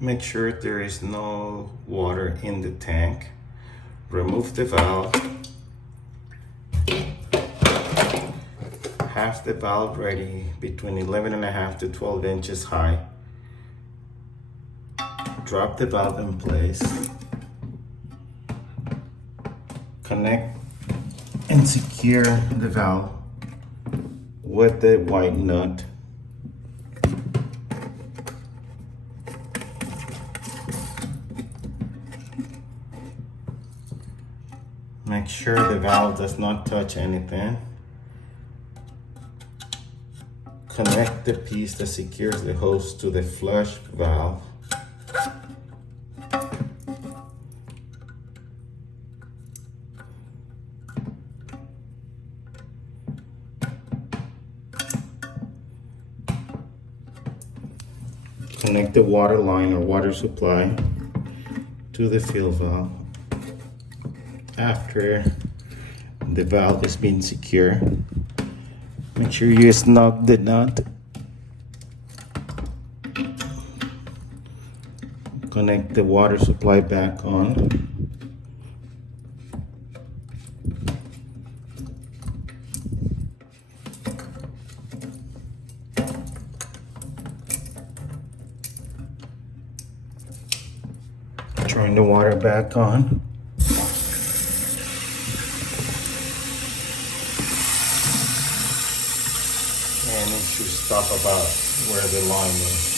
Make sure there is no water in the tank. Remove the valve. Have the valve ready between 11.5 to 12 inches high. Drop the valve in place. Connect and secure the valve with the white nut. Make sure the valve does not touch anything. Connect the piece that secures the hose to the flush valve. Connect the water line or water supply to the fill valve. After the valve has been secure, make sure you snug the nut. Connect the water supply back on. Turn the water back on. And it should stop about where the line is.